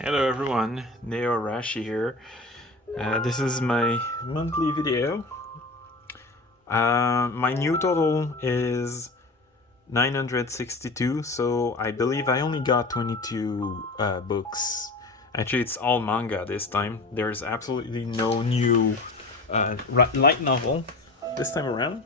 Hello everyone, Neo Rashi here. This is my monthly video. My new total is 962, so I believe I only got 22 books. Actually, it's all manga this time. There's absolutely no new light novel this time around.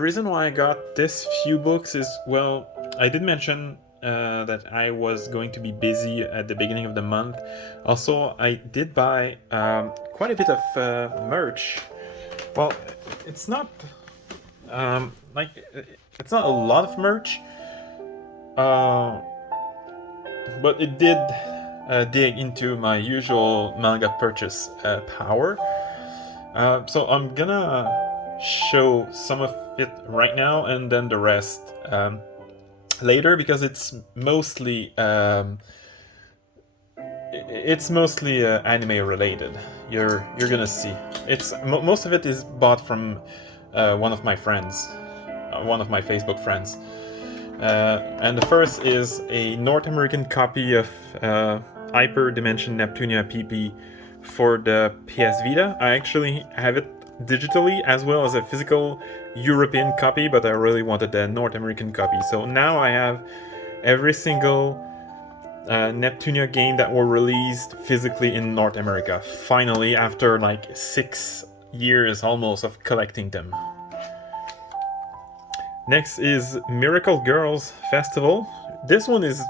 Reason why I got this few books is, well, I did mention that I was going to be busy at the beginning of the month. Also, I did buy quite a bit of merch. Well, it's not like it's not a lot of merch, uh, but it did dig into my usual manga purchase power. So I'm gonna show some of it right now and then the rest later, because it's mostly anime related. You're gonna see. Most of it is bought from one of my friends, one of my Facebook friends. And the first is a North American copy of Hyper Dimension Neptunia PP for the PS Vita. I actually have it digitally as well as a physical European copy, but I really wanted the North American copy. So now I have every single Neptunia game that were released physically in North America. Finally, after like 6 years almost of collecting them. Next is Miracle Girls Festival. This one is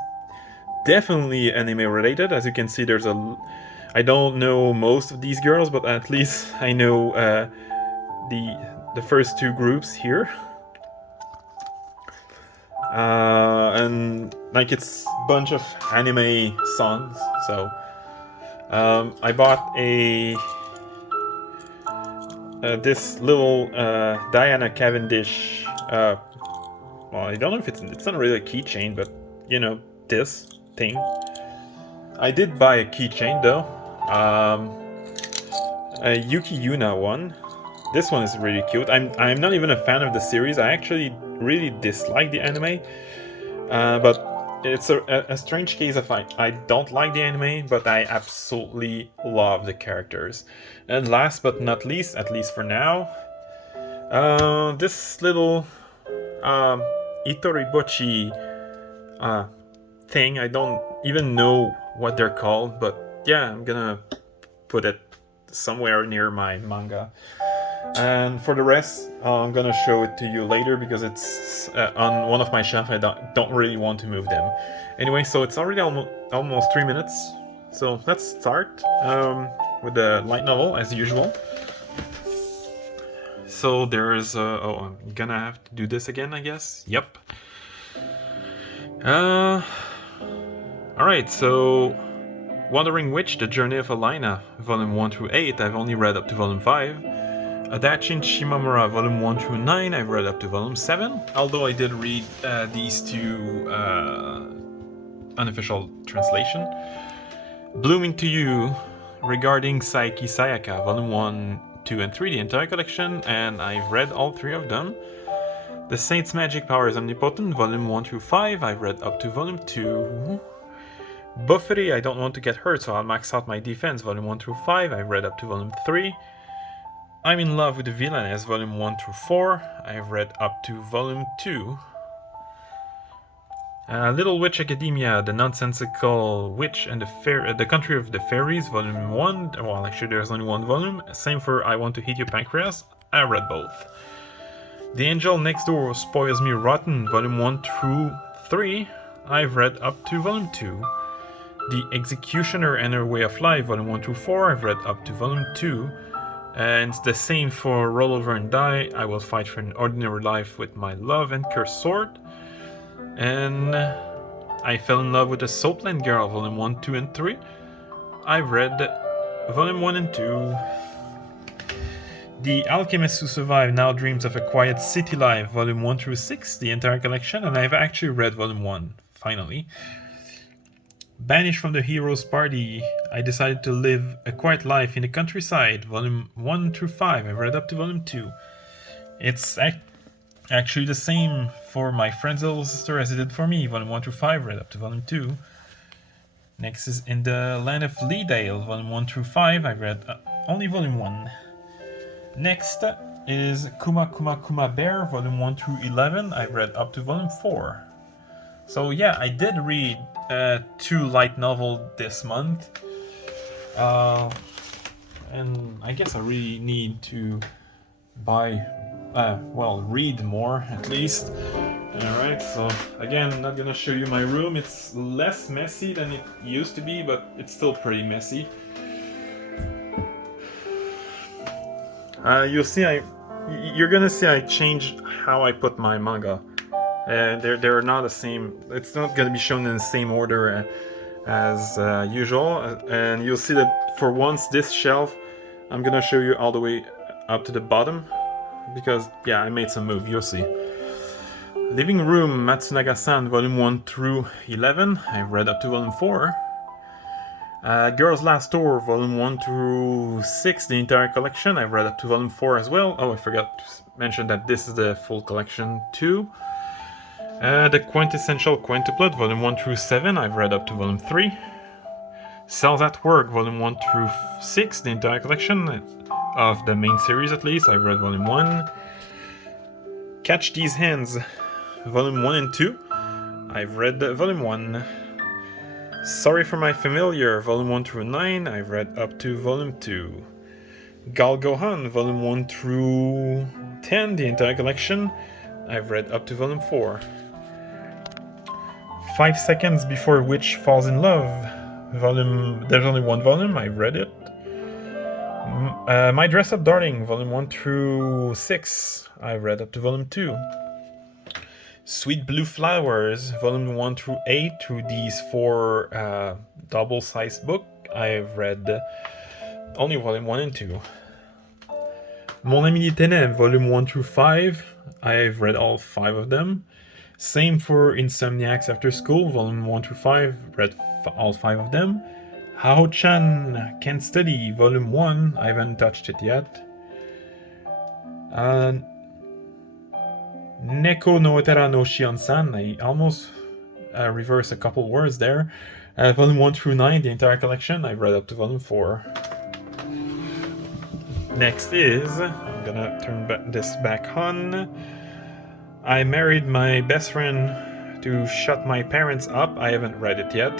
definitely anime related. As you can see, I don't know most of these girls, but at least I know the first two groups here. And like it's a bunch of anime songs. So I bought this little Diana Cavendish. Well, I don't know if it's not really a keychain, but you know, this thing. I did buy a keychain though. A Yuki Yuna one. This one is really cute. I'm not even a fan of the series. I actually really dislike the anime. But it's a strange case of I don't like the anime, but I absolutely love the characters. And last but not least, at least for now, this little Itoribochi thing. I don't even know what they're called, but yeah, I'm gonna put it somewhere near my manga. And for the rest, I'm gonna show it to you later because it's on one of my shelves. I don't really want to move them. Anyway, so it's already almost 3 minutes. So let's start with the light novel as usual. So there's oh, I'm gonna have to do this again, I guess. Yep. Alright, so Wandering Witch, The Journey of Alina, Volume 1 through 8, I've only read up to Volume 5. Adachin Shimamura, Volume 1 through 9, I've read up to Volume 7, although I did read these two unofficial translation. Blooming to You, Regarding Saiki Sayaka, Volume 1, 2, and 3, the entire collection, and I've read all three of them. The Saint's Magic Power is Omnipotent, Volume 1 through 5, I've read up to Volume 2. Buffety, I Don't Want to Get Hurt, so I'll max out my defense, Volume 1 through 5, I've read up to Volume 3. I'm in Love with the Villainess, Volume 1 through 4, I've read up to Volume 2. Little Witch Academia, The Nonsensical Witch and the Country of the Fairies, Volume 1. Well, actually, there's only one volume. Same for I Want to Hit Your Pancreas. I read both. The Angel Next Door Spoils Me Rotten, Volume 1 through 3. I've read up to Volume 2. The Executioner and Her Way of Life, Volume 1 through 4. I've read up to Volume 2. And it's the same for Roll Over and Die. I Will Fight for an Ordinary Life with My Love and Cursed Sword. And I Fell in Love with a Soapland Girl, Volume 1, 2, and 3. I've read Volume 1 and 2. The Alchemist Who Survived Now Dreams of a Quiet City Life, Volume 1 through 6, the entire collection, and I've actually read Volume 1, finally. Banished from the Hero's Party, I Decided to Live a Quiet Life in the Countryside, Volume 1 through 5, I've read up to Volume 2. It's actually the same for my friend's little sister as it did for me, Volume 1 through 5, read up to Volume 2. Next is In the Land of Leedale, Volume 1 through 5. I read only Volume 1. Next is Kuma Kuma Kuma Bear, Volume 1 through 11. I read up to Volume 4. So yeah, I did read 2 light novels this month. And I guess I really need to read more at least. Alright, so again, I'm not gonna show you my room. It's less messy than it used to be, but it's still pretty messy. You'll see you're gonna see I changed how I put my manga. They're not the same. It's not gonna be shown in the same order as usual. And you'll see that for once this shelf, I'm gonna show you all the way up to the bottom. Because, yeah, I made some move, you'll see. Living Room, Matsunaga-san, Volume 1 through 11. I read up to Volume 4. Girl's Last Tour, Volume 1 through 6, the entire collection. I've read up to Volume 4 as well. Oh, I forgot to mention that this is the full collection too. The Quintessential Quintuplet, Volume 1 through 7. I've read up to Volume 3. Cells at Work, Volume 1 through 6, the entire collection. Of the main series at least, I've read Volume 1. Catch These Hands, Volume 1 and 2. I've read Volume 1. Sorry for My Familiar, Volume 1 through 9. I've read up to Volume 2. Gal Gohan, Volume 1 through 10, the entire collection. I've read up to Volume 4. 5 Seconds Before a Witch Falls in Love, there's only one volume, I've read it. My Dress Up Darling, Volume 1 through 6. I've read up to Volume 2. Sweet Blue Flowers, Volume 1 through 8, through these 4 double-sized books. I've read only Volume 1 and 2. Mon Ami des Ténèbres, Volume 1 through 5. I've read all 5 of them. Same for Insomniacs After School, Volume 1 through 5. Read all 5 of them. Hao-chan Can't Study, Volume 1. I haven't touched it yet. Neko no Etara no Shion-san. I almost reversed a couple words there. Volume 1 through 9, the entire collection. I read up to Volume 4. Next is, I'm gonna turn this back on. I Married My Best Friend to Shut My Parents Up. I haven't read it yet.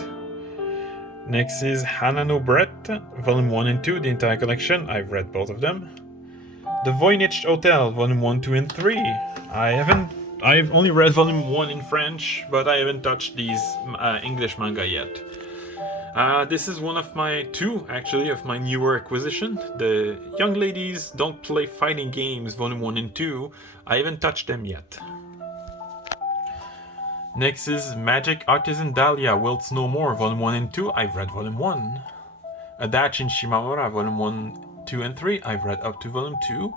Next is Hana no Brett, Volume 1 and 2, the entire collection. I've read both of them. The Voynich Hotel, Volume 1, 2, and 3. I've only read Volume 1 in French, but I haven't touched these English manga yet. This is one of my newer acquisition. The Young Ladies Don't Play Fighting Games, Volume 1 and 2. I haven't touched them yet. Next is Magic Artisan Dahlia Wilts No More, Volume 1 and 2. I've read Volume 1. Adachin Shimamura, Volume 1, 2, and 3. I've read up to Volume 2.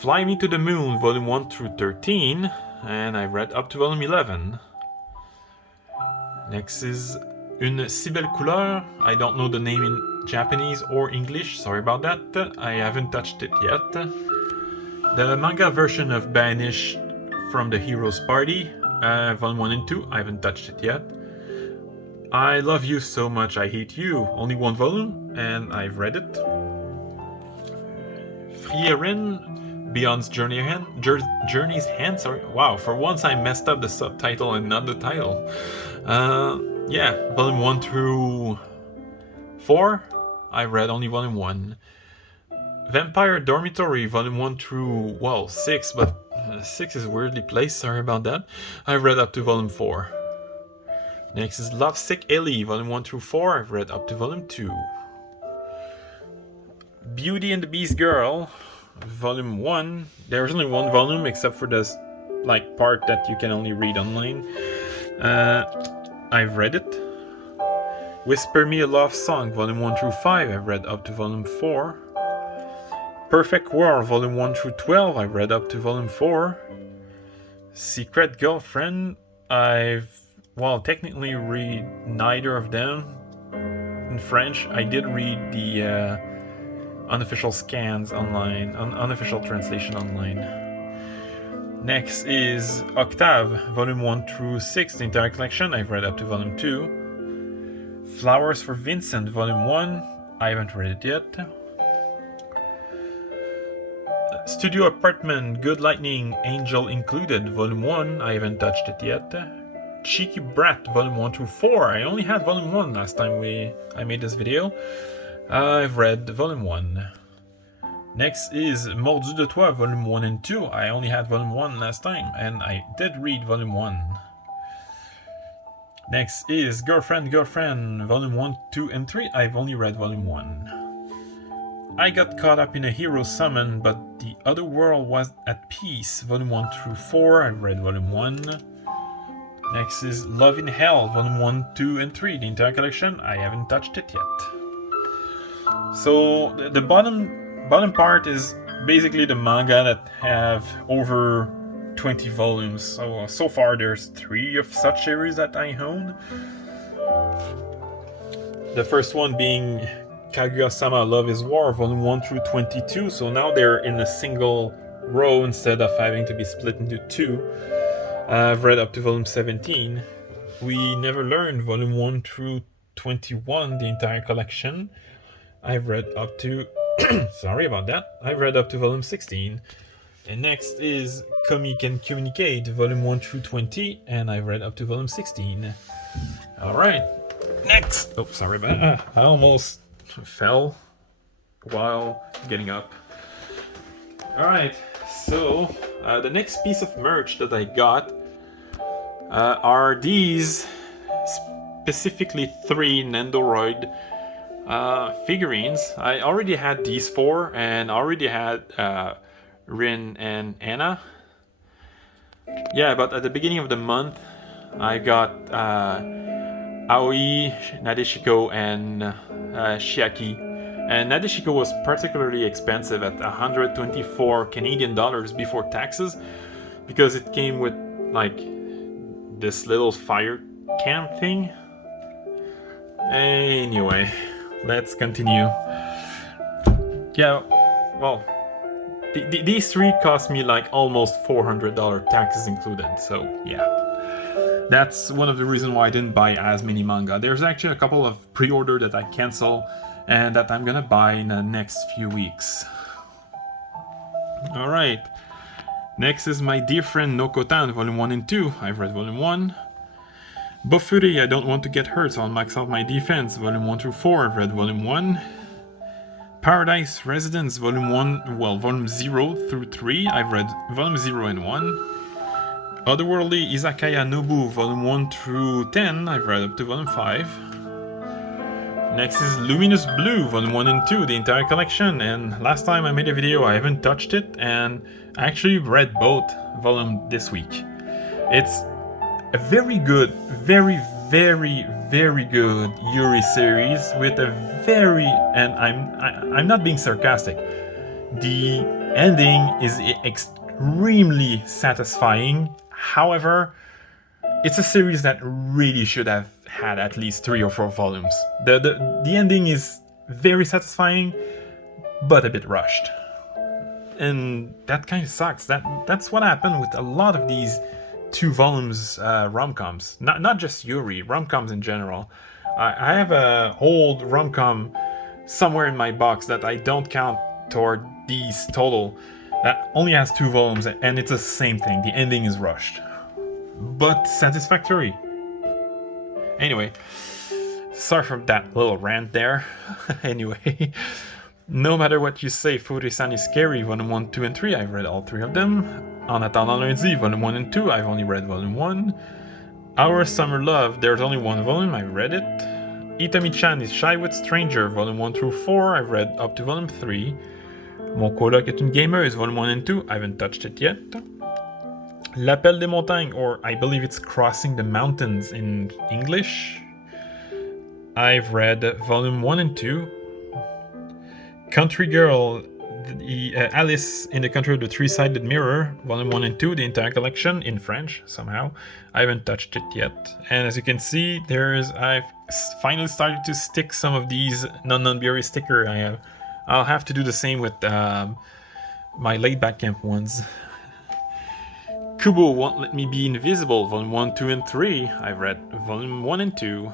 Fly Me to the Moon, Volume 1 through 13. And I've read up to Volume 11. Next is Une si belle couleur. I don't know the name in Japanese or English, sorry about that. I haven't touched it yet. The manga version of Banish from the Heroes Party, Volume 1 and 2, I haven't touched it yet. I Love You So Much I Hate You, only one volume, and I've read it. Frierin, Beyond's Journey's Hand, sorry. Wow, for once I messed up the subtitle and not the title. Yeah, Volume 1 through 4, I read only Volume 1. Vampire Dormitory, Volume 1 through, 6, but 6 is weirdly placed, sorry about that. I've read up to Volume 4. Next is Lovesick Ellie, Volume 1 through 4, I've read up to Volume 2. Beauty and the Beast Girl, Volume 1. There's only one volume, except for this part that you can only read online. I've read it. Whisper Me a Love Song, Volume 1 through 5, I've read up to Volume 4. Perfect World, Volume 1 through 12, I've read up to Volume 4. Secret Girlfriend, I've, technically read neither of them in French. I did read the unofficial scans online, unofficial translation online. Next is Octave, Volume 1 through 6, the entire collection. I've read up to Volume 2. Flowers for Vincent, Volume 1. I haven't read it yet. Studio Apartment, Good Lightning, Angel Included, Volume 1. I haven't touched it yet. Cheeky Brat, Volume 1 through 4. I only had Volume 1 last time I made this video. I've read Volume 1. Next is Mordu de Toi, Volume 1 and 2. I only had Volume 1 last time, and I did read Volume 1. Next is Girlfriend, Volume 1, 2, and 3. I've only read Volume 1. I got caught up in a hero summon, but the other world was at peace, Volume 1 through 4. I've read Volume 1. Next is Love in Hell, Volume 1, 2, and 3. The entire collection, I haven't touched it yet. So, the bottom part is basically the manga that have over 20 volumes. So far there's 3 of such series that I own. The first one being Kaguya-sama Love is War, Volume 1 through 22. So now they're in a single row instead of having to be split into 2. I've read up to Volume 17. We Never Learned, Volume 1 through 21, the entire collection. I've read up to... sorry about that. I've read up to Volume 16. And next is Komi Can Communicate, Volume 1 through 20, and I've read up to Volume 16. Alright, next! Oh, sorry about that. I almost fell while getting up. Alright, so the next piece of merch that I got are these, specifically 3 Nendoroid figurines. I already had these 4, and already had Rin and Anna. Yeah, but at the beginning of the month, I got Aoi, Nadeshiko, and Shiaki. And Nadeshiko was particularly expensive at 124 Canadian dollars before taxes, because it came with like this little fire camp thing. Anyway, let's continue. Yeah, well, these 3 cost me like almost $400, taxes included, so yeah. That's one of the reasons why I didn't buy as many manga. There's actually a couple of pre-order that I cancel and that I'm gonna buy in the next few weeks. Alright, next is My Dear Friend Nokotan, Volume 1 and 2. I've read Volume 1. Bofuri, I Don't Want to Get Hurt, so I'll max out my defense, Volume 1 through 4. I've read Volume 1. Paradise Residence, Volume 1, well, Volume 0 through 3. I've read Volume 0 and 1. Otherworldly Izakaya Nobu, Volume 1 through 10. I've read up to Volume 5. Next is Luminous Blue, Volume 1 and 2, the entire collection. And last time I made a video, I haven't touched it, and I actually read both volumes this week. It's a very good, very good Yuri series with a very, and I'm not being sarcastic, the ending is extremely satisfying. However, it's a series that really should have had at least 3 or 4 volumes. The ending is very satisfying, but a bit rushed. And that kind of sucks. That's what happened with a lot of these 2 volumes rom-coms. Not just Yuri, rom-coms in general. I have a old rom-com somewhere in my box that I don't count toward these total. That only has 2 volumes, and it's the same thing. The ending is rushed, but satisfactory. Anyway, sorry for that little rant there. Anyway, No Matter What You Say, Furusan is Scary, Volume 1, 2, and 3. I've read all 3 of them. En attendant lundi, Volume 1 and 2. I've only read Volume 1. Our Summer Love, there's only 1 volume. I've read it. Itami-chan is Shy with Stranger, Volume 1 through 4. I've read up to Volume 3. Mon coloc est une gamer is Volume 1 and 2. I haven't touched it yet. L'Appel des Montagnes, or I believe it's Crossing the Mountains in English. I've read Volume 1 and 2. Country Girl, Alice in the Country of the Three-Sided Mirror, Volume 1 and 2, the entire collection in French, somehow. I haven't touched it yet. And as you can see, I've finally started to stick some of these non-Berry sticker I have. I'll have to do the same with my Laid Back Camp ones. Kubo Won't Let Me Be Invisible, Volume 1, 2, and 3. I've read Volume 1 and 2.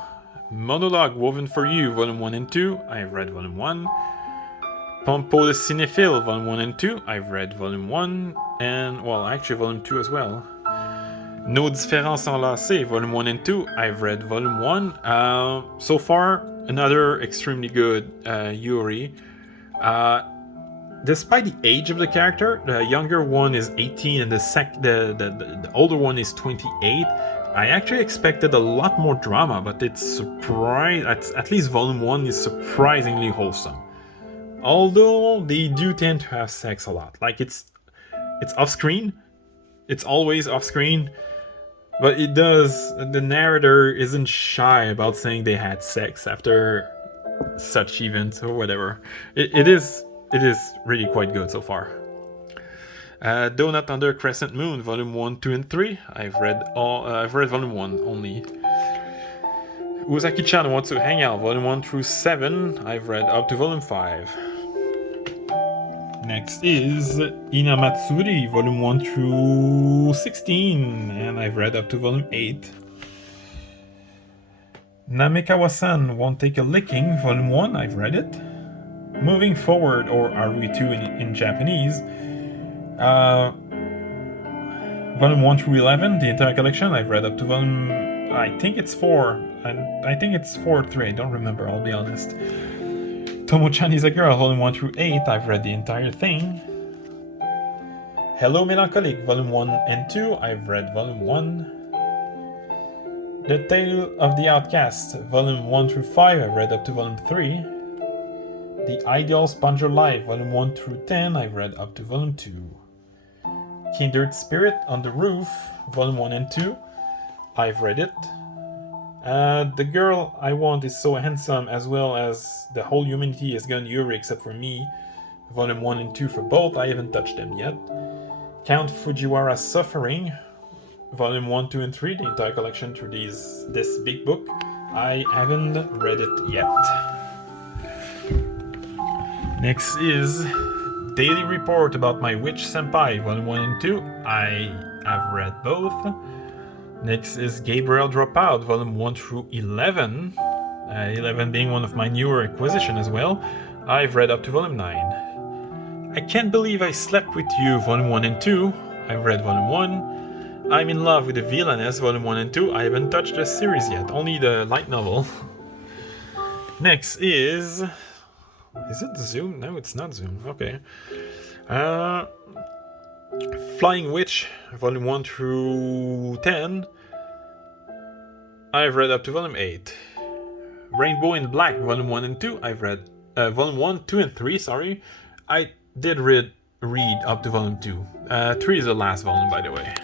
Monologue Woven for You, Volume 1 and 2. I've read Volume 1. Pompo the Cinephile, Volume 1 and 2. I've read Volume 1. And, well, actually Volume 2 as well. Nos Différences Enlacées, Volume 1 and 2. I've read Volume 1. So far, another extremely good Yuri. Despite the age of the character, the younger one is 18 and the older one is 28. I actually expected a lot more drama, but it's at least Volume 1 is surprisingly wholesome. Although they do tend to have sex a lot. Like it's off-screen. It's always off-screen. But the narrator isn't shy about saying they had sex after such events or whatever. It is really quite good so far. Donut Under Crescent Moon, Volume 1, 2, and 3. I've read Volume 1 only. Uzaki-chan Wants to Hang Out, Volume 1 through 7. I've read up to Volume 5. Next is Inamatsuri, Volume 1 through 16. And I've read up to Volume 8. Namekawa-san Won't Take a Licking, Volume 1. I've read it. Moving Forward, or Are We 2 in Japanese. Volume 1 through 11, the entire collection. I've read up to Volume... I think it's 4. I think it's 4 or 3, I don't remember, I'll be honest. Tomo-chan is a Girl, Volume 1 through 8. I've read the entire thing. Hello Melancholic, Volume 1 and 2. I've read Volume 1. The Tale of the Outcast, Volume 1 through 5. I've read up to Volume 3. The Ideal Sponger Life, Volume 1 through 10, I've read up to Volume 2. Kindred Spirit on the Roof, Volume 1 and 2, I've read it. The Girl I Want is So Handsome, as well as The Whole Humanity is Gone Yuri Except for Me, Volume 1 and 2 for both, I haven't touched them yet. Count Fujiwara's Suffering, Volume 1, 2, and 3, the entire collection through this big book, I haven't read it yet. Next is Daily Report About My Witch Senpai, Volume 1 and 2. I have read both. Next is Gabriel Dropout, Volume 1 through 11. 11 being one of my newer acquisitions as well. I've read up to Volume 9. I Can't Believe I Slept With You, Volume 1 and 2. I've read Volume 1. I'm in Love with the Villainess, Volume 1 and 2. I haven't touched the series yet, only the light novel. Next is it Zoom? No, it's not Zoom. Okay. Flying Witch, Volume 1 through 10. I've read up to Volume 8. Rainbow in Black, Volume 1 and 2. I've read Volume 1, 2, and 3, sorry. I did read up to Volume 2. 3 is the last volume, by the way.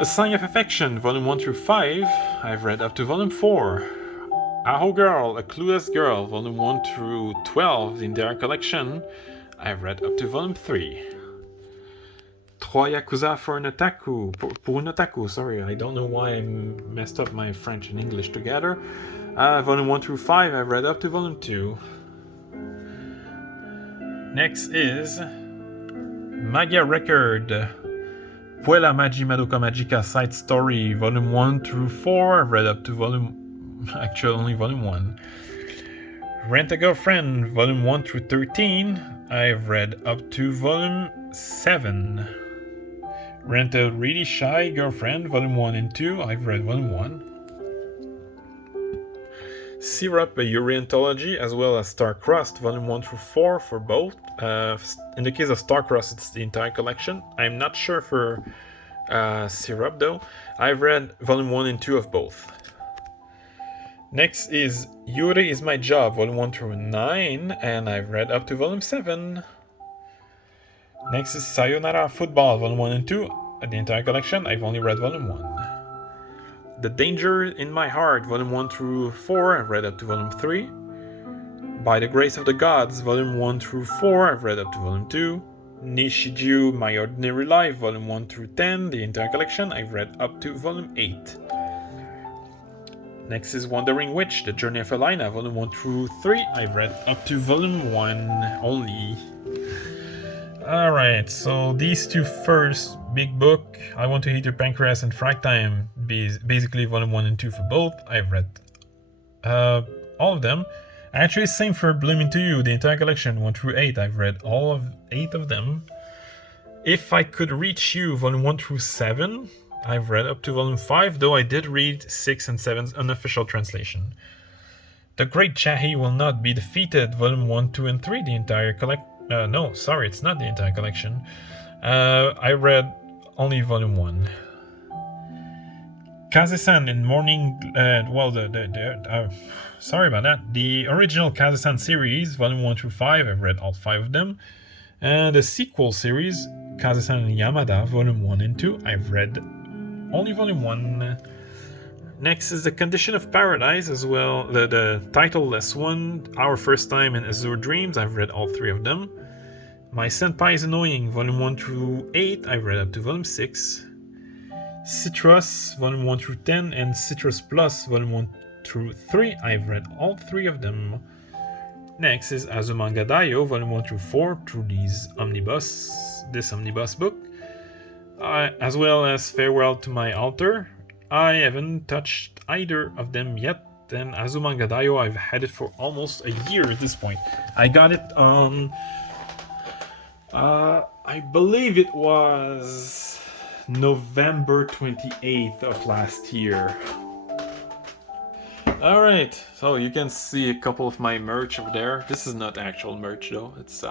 A Sign of Affection, Volume 1 through 5. I've read up to Volume 4. Aho Girl, A Clueless Girl, Volume 1 through 12, the entire collection. I've read up to Volume 3. Trois Yakuza for an Otaku, pour an Otaku, sorry, I don't know why I messed up my French and English together. Volume 1 through 5, I've read up to Volume 2. Next is Magia Record, Puella Magi Madoka Magica Side Story, Volume 1 through 4, I've read up to actually only Volume 1. Rent a Girlfriend, Volume 1 through 13, I've read up to Volume 7. Rent a Really Shy Girlfriend, Volume 1 and 2, I've read Volume 1. Syrup, a Yuri Anthology, as well as Star-Crossed, Volume 1 through 4 for both. In the case of Star-Crossed, it's the entire collection. I'm not sure for Syrup, though. I've read Volume 1 and 2 of both. Next is Yuri Is My Job, Volume 1 through 9, and I've read up to Volume 7. Next is Sayonara Football, Volume 1 and 2, the entire collection. I've only read Volume 1. The Danger in My Heart, Volume 1 through 4, I've read up to Volume 3. By the Grace of the Gods, Volume 1 through 4, I've read up to Volume 2. Nishiju, My Ordinary Life, Volume 1 through 10, the entire collection. I've read up to Volume 8. Next is Wandering Witch, The Journey of Elena, Volume 1 through 3. I've read up to Volume 1 only. Alright, so these two first, big book, I Want to Eat Your Pancreas and Frag Time, basically volume 1 and 2 for both. I've read all of them. Actually, same for Blooming to You, the entire collection, 1 through 8. I've read all of 8 of them. If I Could Reach You, volume 1 through 7. I've read up to volume 5, though I did read 6 and 7's unofficial translation. The Great Jahi Will Not Be Defeated, volume 1, 2, and 3, the entire collection. No, sorry, it's not the entire collection. I read only volume 1. Kaze-san in Morning... sorry about that. The original Kaze-san series, volume 1 through 5, I've read all 5 of them. And the sequel series, Kaze-san in Yamada, volume 1 and 2, I've read only volume 1. Next is The Condition of Paradise as well, the titleless one, Our First Time in Azure Dreams, I've read all 3 of them. My Senpai is Annoying, volume 1 through 8, I've read up to volume 6. Citrus, volume 1 through 10, and Citrus Plus, volume 1 through 3, I've read all 3 of them. Next is Azumanga Daioh, volume 1 through 4, through this omnibus book, as well as Farewell to My Altar. I haven't touched either of them yet, and Azumanga Daioh, I've had it for almost a year at this point. I got it on, I believe it was November 28th of last year. Alright, so you can see a couple of my merch over there. This is not actual merch though, it's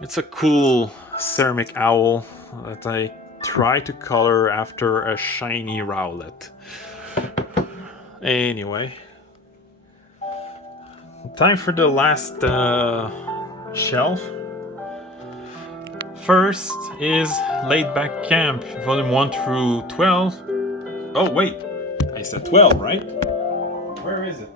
it's a cool ceramic owl that I try to color after a shiny Rowlet. Anyway, time for the last shelf. First is Laid Back Camp, volume 1 through 12. Oh wait, I said 12, right? Where is it?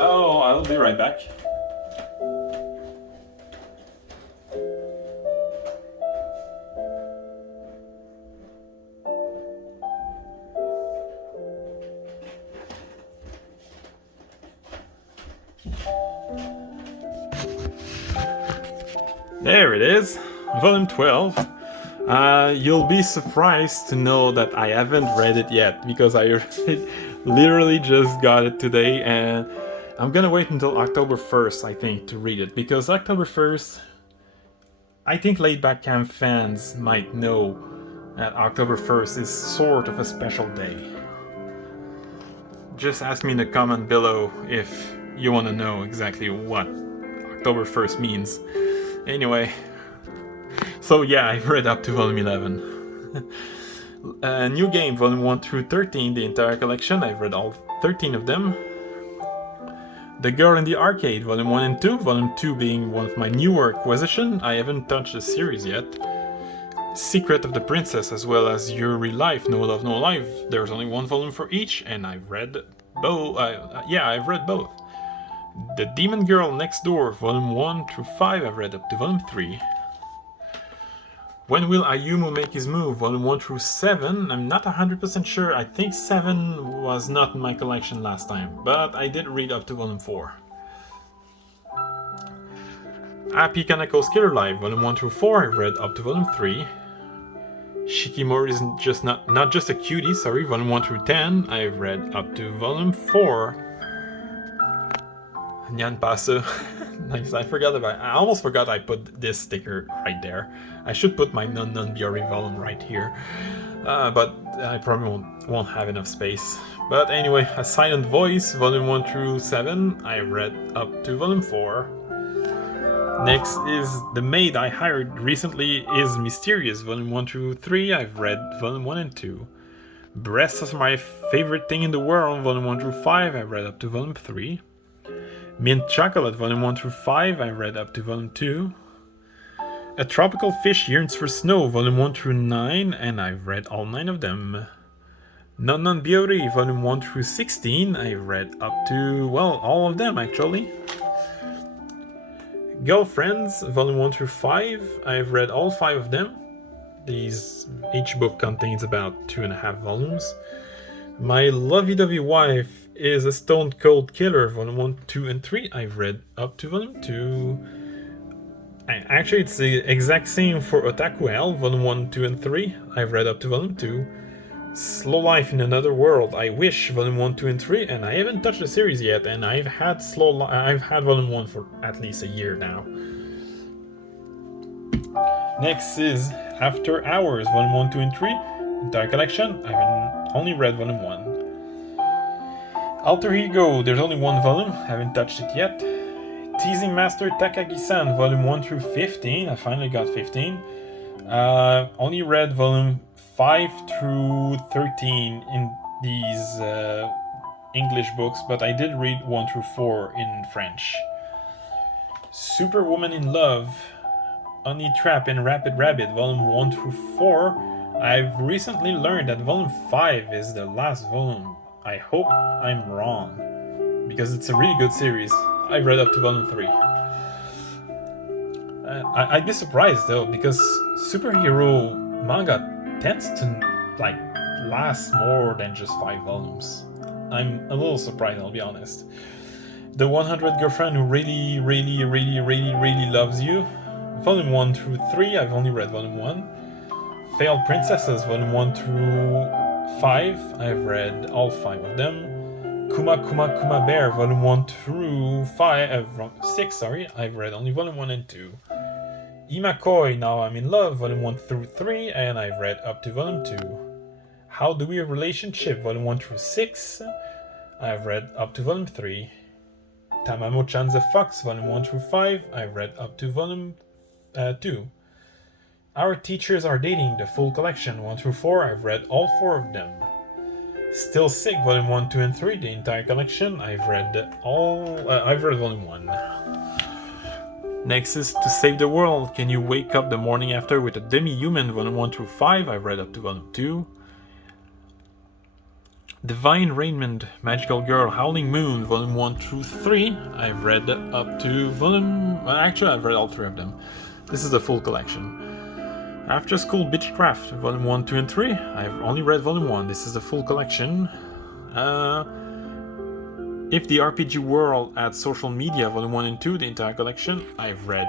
Oh, I'll be right back. There it is, volume 12. You'll be surprised to know that I haven't read it yet, because I literally just got it today, and I'm gonna wait until October 1st, I think, to read it, because October 1st, I think Laid Back Camp fans might know that October 1st is sort of a special day. Just ask me in the comment below if you want to know exactly what October 1st means. Anyway, so yeah, I've read up to volume 11. New Game, volume 1 through 13, the entire collection, I've read all 13 of them. The Girl in the Arcade, volume 1 and 2, volume 2 being one of my newer acquisition. I haven't touched the series yet. Secret of the Princess, as well as Yuri Life, No Love, No Life. There's only one volume for each, and I've read both. I've read both. The Demon Girl Next Door, volume 1 through 5, I've read up to volume 3. When Will Ayumu Make His Move, volume 1 through 7, I'm not 100% sure, I think 7 was not in my collection last time, but I did read up to volume 4. Happy Kanako's Killer Life, volume 1 through 4, I've read up to volume 3. Shikimori is just not just a cutie, sorry, volume 1 through 10, I've read up to volume 4. Nyan Pasu. Nice, I almost forgot I put this sticker right there. I should put my non-Biori volume right here. But I probably won't have enough space. But anyway, A Silent Voice, volume 1 through 7, I read up to volume 4. Next is The Maid I Hired Recently is Mysterious, volume 1 through 3, I've read volume 1 and 2. Breasts Are My Favorite Thing in the World, volume 1 through 5, I've read up to volume 3. Mint Chocolate, volume 1 through 5, I read up to volume 2. A Tropical Fish Yearns for Snow, volume 1 through 9, and I've read all 9 of them. Non Biori, volume 1 through 16, I've read up to, well, all of them actually. Girlfriends, volume 1 through 5, I've read all 5 of them. Each book contains about 2.5 volumes. My lovey-dovey wife is a Stone Cold Killer, volume 1, 2, and 3. I've read up to volume 2. Actually, it's the exact same for Otaku Hell, volume 1, 2, and 3. I've read up to volume 2. Slow Life in Another World, I Wish, volume 1, 2, and 3, and I haven't touched the series yet, and I've had volume 1 for at least a year now. Next is After Hours, volume 1, 2, and 3. Entire collection, I've only read volume 1. Alter Ego, there's only one volume, haven't touched it yet. Teasing Master Takagi-san, volume 1 through 15, I finally got 15. Only read volume 5 through 13 in these English books, but I did read 1 through 4 in French. Superwoman in Love, Honey Trap and Rapid Rabbit, volume 1 through 4. I've recently learned that volume 5 is the last volume. I hope I'm wrong, because it's a really good series. I've read up to volume 3. I'd be surprised though, because superhero manga tends to last more than just 5 volumes. I'm a little surprised, I'll be honest. The 100 Girlfriend Who Really, Really, Really, Really, Really Loves You, volume 1 through 3, I've only read volume 1. Failed Princesses, volume 1 through 5, I've read all 5 of them. Kuma Kuma Kuma Bear, volume 1 through 6, I've read only volume 1 and 2. Imakoi, Now I'm in Love, volume 1 through 3, and I've read up to volume 2. How Do We Relationship, volume 1 through 6, I've read up to volume 3. Tamamo-chan's a Fox, volume 1 through 5, I've read up to volume 2. Our Teachers Are Dating, the full collection, 1 through 4, I've read all 4 of them. Still Sick, volume 1, 2, and 3, the entire collection, I've read volume 1. Next is To Save the World, Can You Wake Up the Morning After with a Demi-Human, volume 1 through 5, I've read up to volume 2. Divine Raymond, Magical Girl, Howling Moon, volume 1 through 3, I've read up to I've read all 3 of them. This is the full collection. After School Bitchcraft, volume 1, 2, and 3, I've only read volume 1. This is the full collection. If the RPG World adds Social Media, volume 1 and 2, the entire collection, I've read.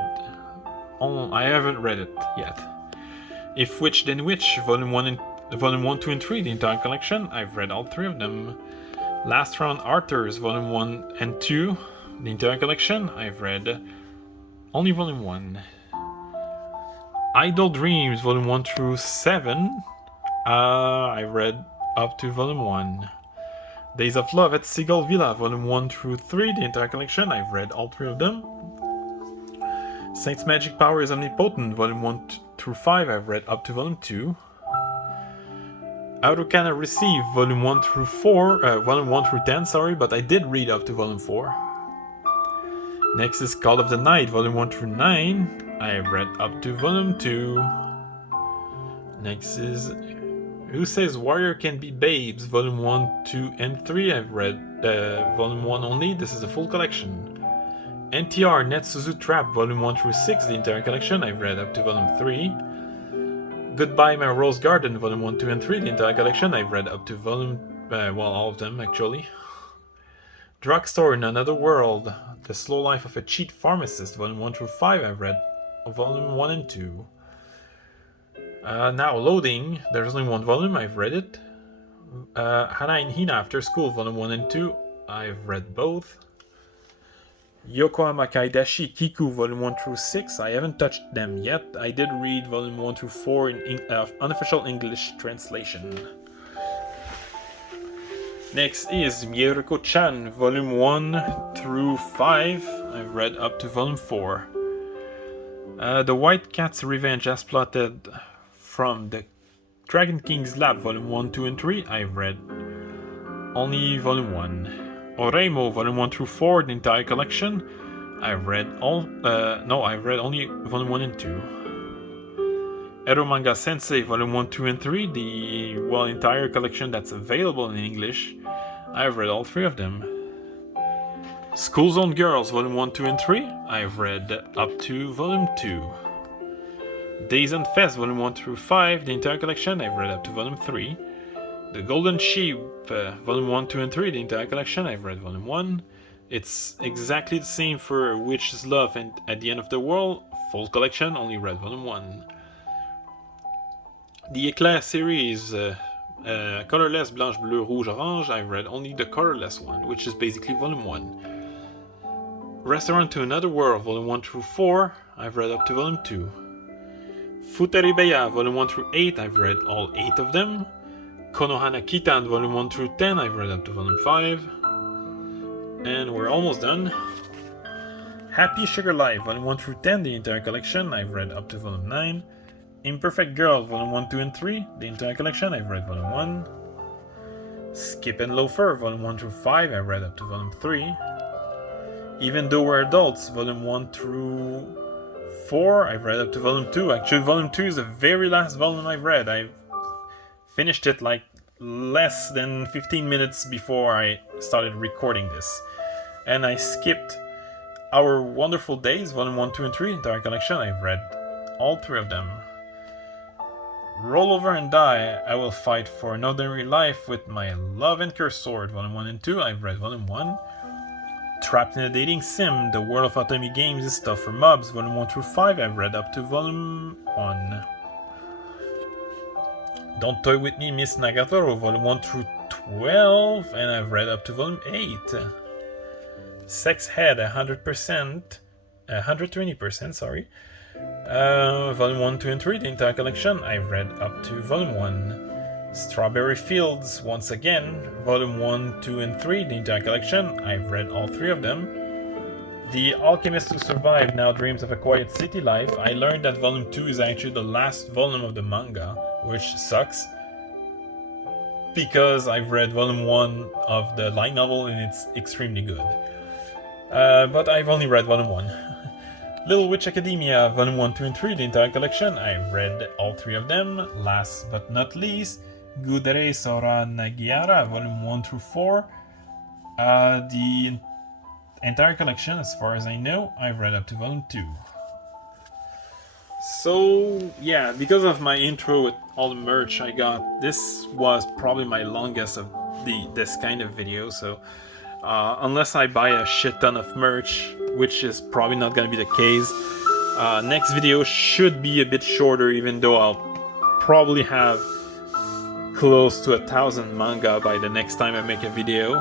I haven't read it yet. If Witch Then Witch, volume 1, 2, and 3, the entire collection, I've read all 3 of them. Last Round Arthurs, volume 1 and 2, the entire collection, I've read only volume 1. Idle Dreams, volume 1 through 7, I read up to volume 1. Days of Love at Seagull Villa, volume 1 through 3, the entire collection, I've read all 3 of them. Saint's Magic Power is Omnipotent, volume 1 through 5, I've read up to volume 2. Autocana Receive, volume 1 through 10, but I did read up to volume 4. Next is Call of the Night, volume 1 through 9, I've read up to volume 2. Next is Who Says Warrior Can Be Babes, volume 1, 2, and 3, I've read volume 1 only, this is a full collection. NTR Netsuzu Trap, volume 1 through 6, the entire collection, I've read up to volume 3. Goodbye My Rose Garden, volume 1, 2, and 3, the entire collection, I've read up to volume, all of them actually. Drugstore in Another World, The Slow Life of a Cheat Pharmacist, volume 1 through 5, I've read volume 1 and 2. Now Loading, there's only one volume, I've read it. Hana and Hina After School, volume 1 and 2, I've read both. Yokohama Kaidashi Kiku, volume 1 through 6, I haven't touched them yet. I did read volume 1 through 4 in unofficial English translation. Next is Mieruko-chan, volume 1 through 5, I've read up to volume 4. The White Cat's Revenge as plotted from the Dragon King's Lab, volume 1, 2, and 3, I've read only volume 1. Oreimo, volume 1 through 4, the entire collection, I've read I've read only volume 1 and 2. Ero Manga Sensei, volume 1, 2, and 3, the entire collection that's available in English, I've read all 3 of them. School Zone Girls, volume 1, 2, and 3, I've read up to volume 2. Days on Fest, Volume 1 through 5, the entire collection, I've read up to Volume 3. The Golden Sheep, Volume 1, 2, and 3, the entire collection, I've read Volume 1. It's exactly the same for Witch's Love and At the End of the World, full collection, only read Volume 1. The Eclair series, colorless, blanche, bleu, rouge, orange, I've read only the colorless one, which is basically Volume 1. Restaurant to Another World, Volume 1 through 4, I've read up to Volume 2. Futaribeya, Volume 1 through 8, I've read all 8 of them. Konohana Kitan, Volume 1 through 10, I've read up to Volume 5. And we're almost done. Happy Sugar Life, Volume 1 through 10, the entire collection, I've read up to Volume 9. Imperfect Girl, Volume 1, 2, and 3, the entire collection, I've read Volume 1. Skip and Loafer, Volume 1 through 5, I've read up to Volume 3. Even Though We're Adults, Volume 1 through 4, I've read up to Volume 2. Actually, Volume 2 is the very last volume I've read. I've finished it like less than 15 minutes before I started recording this. And I skipped Our Wonderful Days, Volume 1, 2, and 3, entire collection. I've read all 3 of them. Roll Over and Die, I Will Fight for an Ordinary Life with My Love and Curse Sword, Volume 1 and 2, I've read Volume 1. Trapped in a Dating Sim, The World of Autonomy Games is Stuff for Mobs, Volume 1 through 5, I've read up to Volume 1. Don't Toy With Me, Miss Nagatoro, Volume 1 through 12, and I've read up to Volume 8. Sex Head, 120%, sorry. Volume 1, 2, and 3, the entire collection, I've read up to Volume 1. Strawberry Fields, once again, Volume 1, 2, and 3, the entire collection, I've read all 3 of them. The Alchemist Who Survived Now Dreams of a Quiet City Life, I learned that Volume 2 is actually the last volume of the manga, which sucks, because I've read Volume 1 of the light novel and it's extremely good. But I've only read Volume 1. Little Witch Academia, Volume 1, 2, and 3, the entire collection, I've read all 3 of them. Last but not least, Gudere Sora Nagiara, Volume 1 through 4. The entire collection, as far as I know, I've read up to Volume 2. So, yeah, because of my intro with all the merch I got, this was probably my longest of this kind of video, so unless I buy a shit ton of merch, which is probably not gonna be the case, next video should be a bit shorter, even though I'll probably have close to 1,000 manga by the next time I make a video.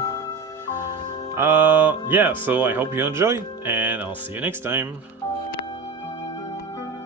Yeah, so I hope you enjoyed, and I'll see you next time.